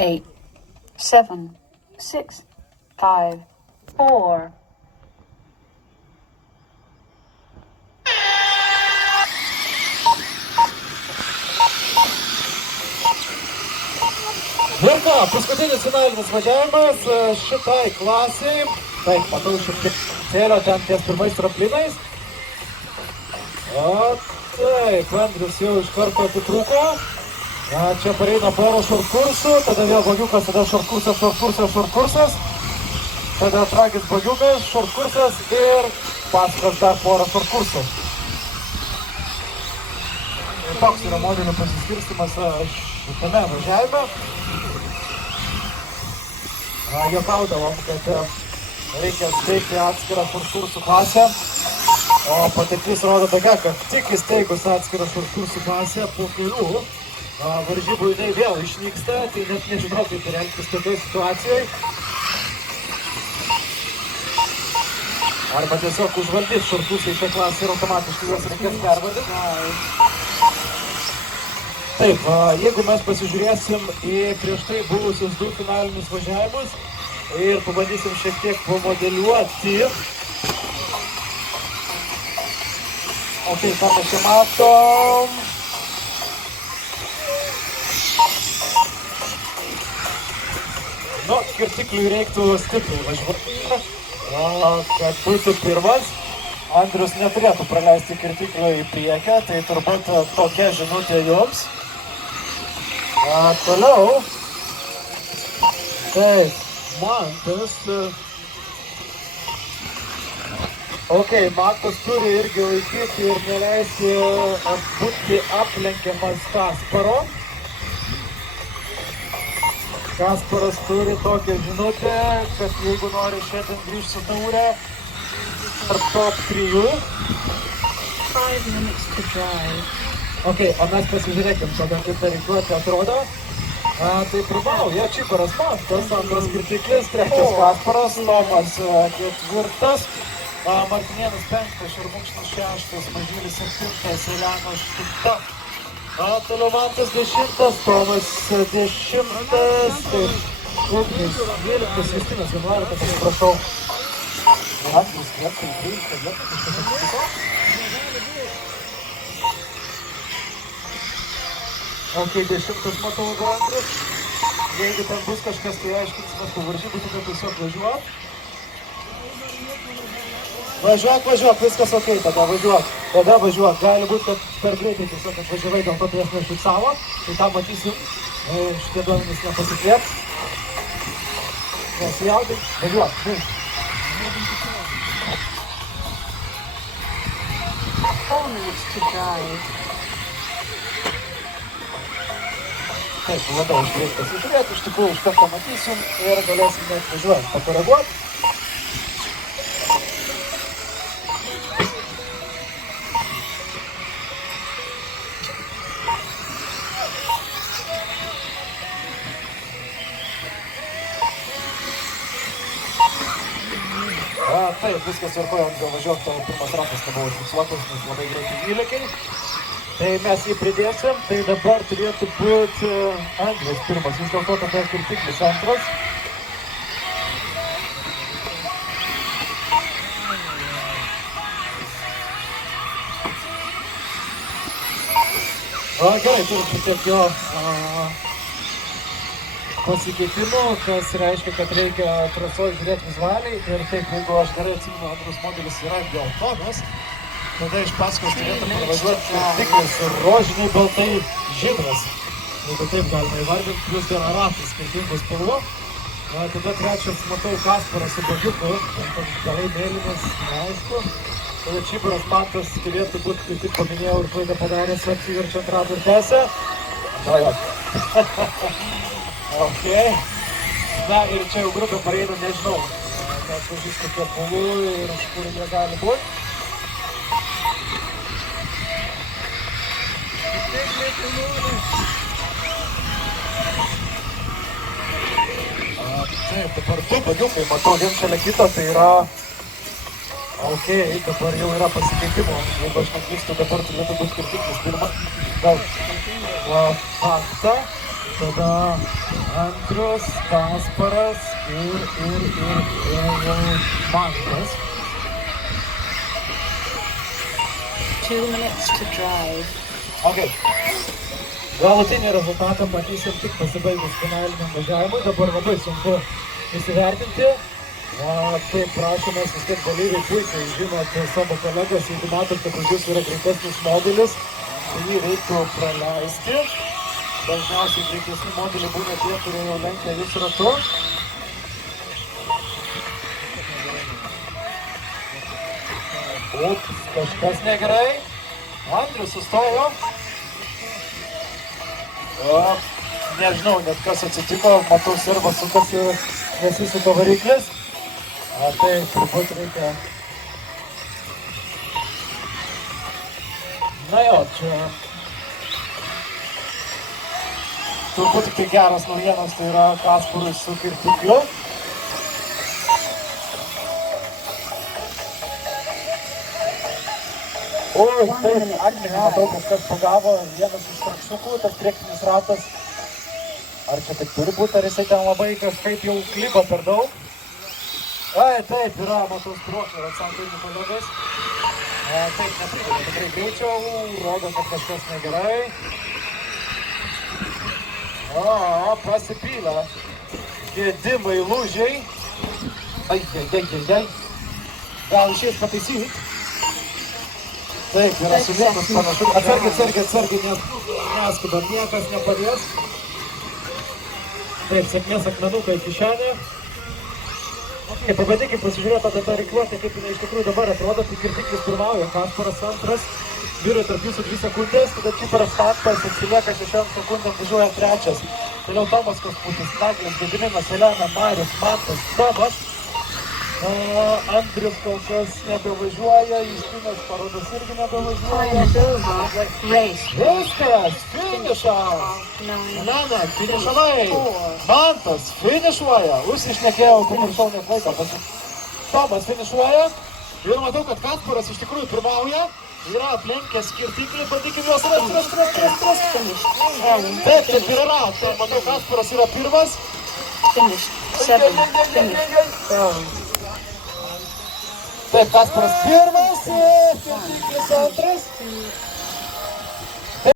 8, 7, 6, 5, 4. Ir ką, paskutinis finalinis važiavimas šitai klasiai. Taip, matau šiek tiek cėlio ten ties pirmais tramplinais. O taip, Andrius jau iš karto atitrūko. Čia pareina poro šortkursų, tada vėl bagiukas, tada šortkursas. Tada tragis bagiukas, šortkursas ir pasakas dar porą šortkursų. Toks yra modelių pasiskirstimas šitame važiavime. Juokaudavom, kad reikia steigti atskirą šortkursų klasę, o patirtis rodo tokia, kad tik įsteigus atskirą šortkursų klasę po kelių varžybų jinai vėl išnyksta, tai net nežinau, kaip elgtis tokioj situacijoje. Arba tiesiog užvaldys šortkursai šią klasę ir automatiškai juos reikės pervaldyti. Taip, jeigu mes pasižiūrėsim į prieš tai buvusius du finalinius važiavimus ir pabandysim šiek tiek pamodeliuoti. Ok, ką mes čia matom? Nu, kirtikliui reiktų stipriai važiuoti, kad būtų pirmas. Andrius neturėtų praleisti kirtiklio į priekį, tai turbūt tokia žinutė jums. Toliau. Taip, Mantas. Ok, Mantas turi irgi laikyti ir neleisti būti aplenkiamas Kasparo. Kasparas turi tokią žinutę, kad jeigu nori šiandien grįžti su taure tarp top 3. 5 minutes to drive. Ok, o mes pasižiūrėkim, tada kaip ta rikiuotė atrodo. Tai pirmauja Čibaras Mantas, antras kirtiklis, trečias Kasparas, Tomas ketvirtas, Martinėnas penktas, Šermukšnis šeštas, Mažylis septintas, Elenos aštunta. Toliau Mantas 10, Tomas 10, Ugnis 12, Justinas 11, atsiprašau. Andrius Kleptai 13, kažkas atsitiko. Ok, 10 matau Andrius. Jeigu ten bus kažkas, tai aiškinsimės po varžybų, tada tiesiog važiuok. Važiuok, viskas ok, tada važiuok. Gali būti, kad per greitai tiesiog atvažiavai, dėl to prieš nefiksavo. Tai tą matysim, šitie duomenys nepasiklėps. Nesijaudink, važiuok. Taip, labiau užgreit pasižiūrėti, iš tikrųjų iš karto matysim ir galėsim net važiuojant pakoreguoti. Taip, viskas tvarkoja, Andriau važiuok, tavo pirmas ratas nebuvo užfiksuotas, nes labai greitai įlėkiai. Tai mes jį pridėsim, tai dabar turėtų būti Andrius pirmas, vis dėlto tada kirtiklis antras. Gerai, turim šiek tiek jo pasikeitimų, kas reiškia, kad reikia trasoj žiūrėti vizualiai. Ir taip, jeigu aš gerai atsimenu, antras modelis yra geltonas, tada iš paskos turėtų pravažiuoti kirtiklis rožiniai baltai žydras. Jeigu taip galima įvardinti, plus dar ratai skirtingų spalvų. Tada trečias matau Kasparas su bagiuku, toks galai mėlynas, neaišku. Tada Čibaras Mantas turėtų būti, kaip tik paminėjau, ir klaidą padaręs apsiverčiant ratą ir tęsę. Ok. Na ir čia jau grupė pareina, nežinau, kad pažįstu kiek buvų ir iš kur jie gali būti. Taip, dabar du bagiukai, matau, vien šalia kito, tai yra... Ok, dabar jau yra pasikeitimo. Jeigu aš neklystu, dabar turėtų būti kirtiklis pirma. Gal... Faktą. tada Andrius, Kasparas ir Mantas. 2 minutes to drive. Okay. Galutinį rezultatą matysim tik pasibaigus finaliniam važiavimui. Dabar labai sunku įsivertinti. Tai prašomės, vis tiek dalyviai puikiai žinot savo kolegas, jeigu matot, kad už jūs yra greitesnis modelis, tai jį reiktų praleisti. Dažniausiai greitesni modeliai būna tie, kurie jau lenkia vis ratu. Ups, kažkas negerai. Andrius sustojo. Nežinau net kas atsitiko, matau servas sukasi, nesisuka variklis. Tai turbūt reikia. Na jo, čia turbūt tik tai geras naujienas, tai yra Kasparui su kirtikliu. Oi, taip, akmenį matau, kažkas pagavo, vienas iš traksukų, tas priekinis ratas. Ar čia tik turi būti, ar jisai ten labai kažkaip jau kliba per daug? Taip, yra, matau, spruoklė, Aleksandrai kolegos. Taip, neprideda tikrai greičiau, rodo, kad kažkas negerai. Pasipylė. Gedimai lūžiai. Ai. Gal išės pataisyti? Taip, yra sulėtas panašu. Atsargiai, neskubam, niekas nepadės. Taip, sėkmės akmenuką į kišenę. Pabandykim pasižiūrėti tada tą rikiuotę, kaip jinai iš tikrųjų dabar atrodo, tai kirtiklis pirmauja, Kasparas antras, vyrui tarp jūsų 2 sekundės, tada Čiparas 5, atsilieka 6 sekundėm, važiuoja 3. Toliau Tomas Kasputis, Naglis, Gediminas, Elena, Marius, Mantas, Tomas. Andrius kol kas nebevažiuoja, Justinas Parodas irgi nebevažiuoja. Viskas, finišas! Elena, finišavai! Mantas, finišuoja! Užsišnekėjau, pamiršau net laiką. Tomas finišuoja. Ir matau, kad Kasparas iš tikrųjų pirmauja. Yra aplenkęs kirtiklį, bandykim juos rasti. Taip, taip ir yra. Tai matau, Kasparas yra pirmas. Finish. 7. Finish. Taip, Kasparas pirmas, kirtiklis antras.